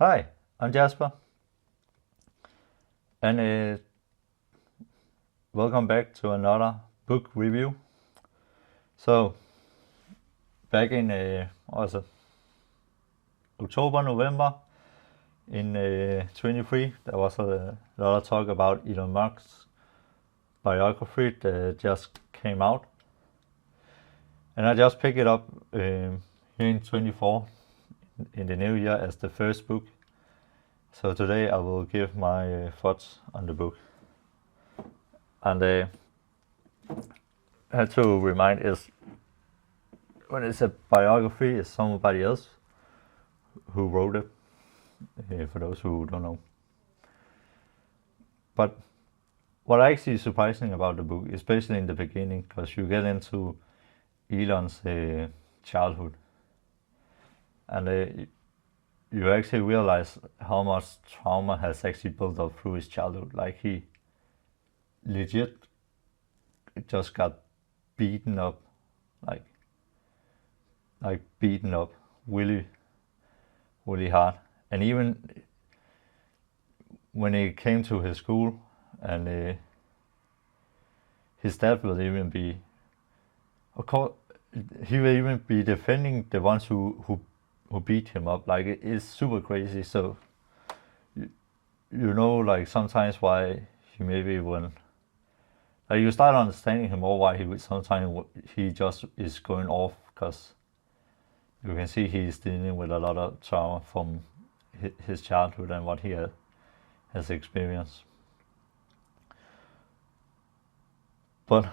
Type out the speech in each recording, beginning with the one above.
Hi, I'm Jesper, and welcome back to another book review. So, back in also October, November in 23, there was a lot of talk about Elon Musk's biography that just came out, and I just picked it up here in 24 in the new year as the first book. So today I will give my thoughts on the book. And I have to remind is when it's a biography, it's somebody else who wrote it, for those who don't know. But what actually is surprising about the book, especially in the beginning, because you get into Elon's childhood, and you actually realize how much trauma has actually built up through his childhood. Like he legit just got beaten up, like beaten up really, really hard. And even when he came to his school, and his dad will even be, of course, he will even be defending the ones who beat him up. Like it is super crazy. So you know, like sometimes why he maybe when like you start understanding him more why sometimes he just is going off, because you can see he's dealing with a lot of trauma from his childhood and what he has experienced. But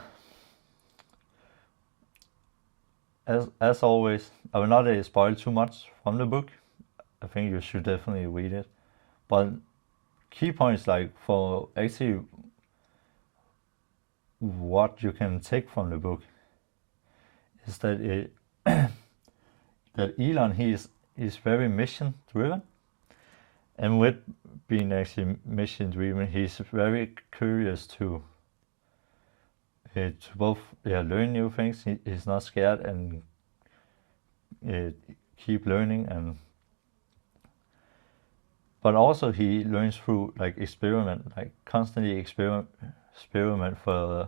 as always, I will not spoil too much from the book. I think you should definitely read it. But key points, like for actually what you can take from the book, is that that Elon he is very mission driven, and with being actually mission driven, he's very curious to both learn new things. He's not scared and keep learning, and but also he learns through like experiment, like constantly experiment for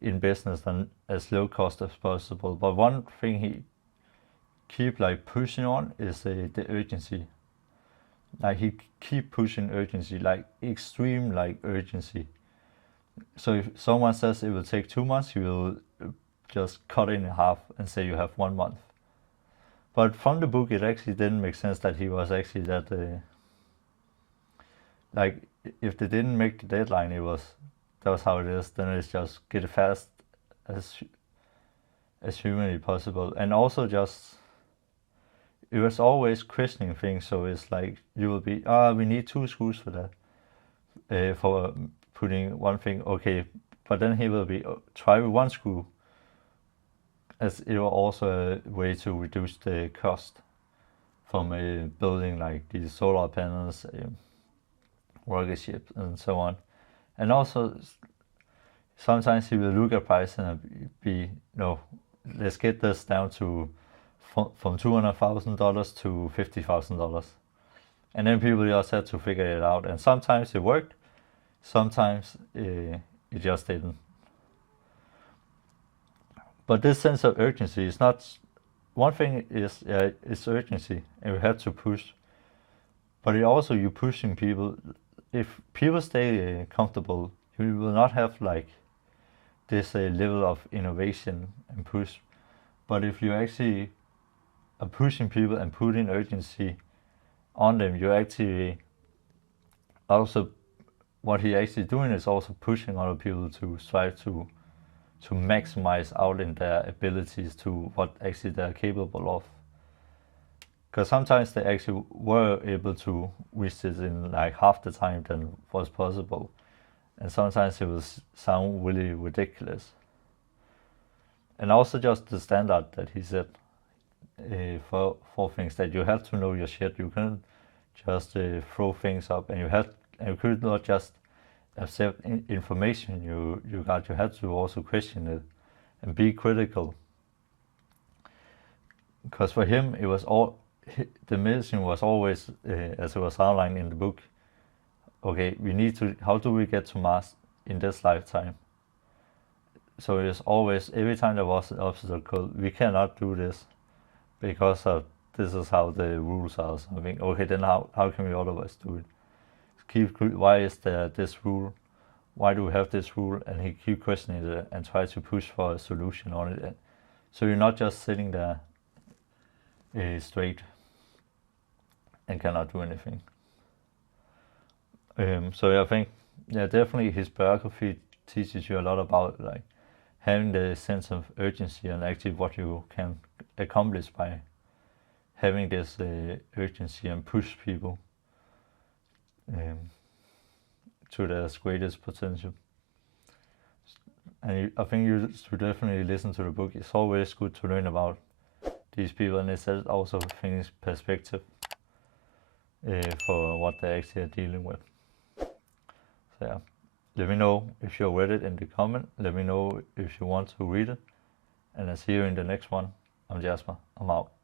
in business and as low cost as possible. But one thing he keep like pushing on is the urgency. Like he keep pushing urgency, like extreme like urgency. So if someone says it will take 2 months, he will just cut it in half and say you have 1 month. But from the book, it actually didn't make sense that he was actually that. Like if they didn't make the deadline, that was how it is. Then it's just get it fast as humanly possible, and also just it was always questioning things. So it's like you will be we need 2 screws for that, for putting one thing, okay, but then he will be try with 1 screw, as it was also a way to reduce the cost from building like these solar panels, rocket ships, and so on. And also sometimes he will look at price and be no, let's get this down to from $200,000 to $50,000, and then people just had to figure it out. And sometimes it worked, sometimes it just didn't. But this sense of urgency is not one thing. It's urgency, and we have to push. But it also you pushing people. If people stay comfortable, you will not have like this level of innovation and push. But if you actually are pushing people and putting urgency on them, you actually also what he actually doing is also pushing other people to strive to maximize out in their abilities to what actually they're capable of. Because sometimes they actually were able to reach this in like half the time than was possible, and sometimes it will sound really ridiculous. And also just the standard that he set for things, that you have to know your shit. You can't just throw things up, and you could not just accept information you got. You had to also question it and be critical. Because for him, it was all the mission was always, as it was outlined in the book, okay, we need to, how do we get to Mars in this lifetime? So it's always, every time there was an obstacle, we cannot do this because of this is how the rules are or something. Okay, then how can we otherwise do it? Why is there this rule? Why do we have this rule? And he keep questioning it and try to push for a solution on it. So you're not just sitting there straight and cannot do anything. So I think, definitely his biography teaches you a lot about like having the sense of urgency and actually what you can accomplish by having this urgency and push people to their greatest potential. And I think you should definitely listen to the book. It's always good to learn about these people, and it also things perspective for what they actually are dealing with. So yeah, let me know if you read it in the comment. Let me know if you want to read it, and I'll see you in the next one. I'm Jesper. I'm out.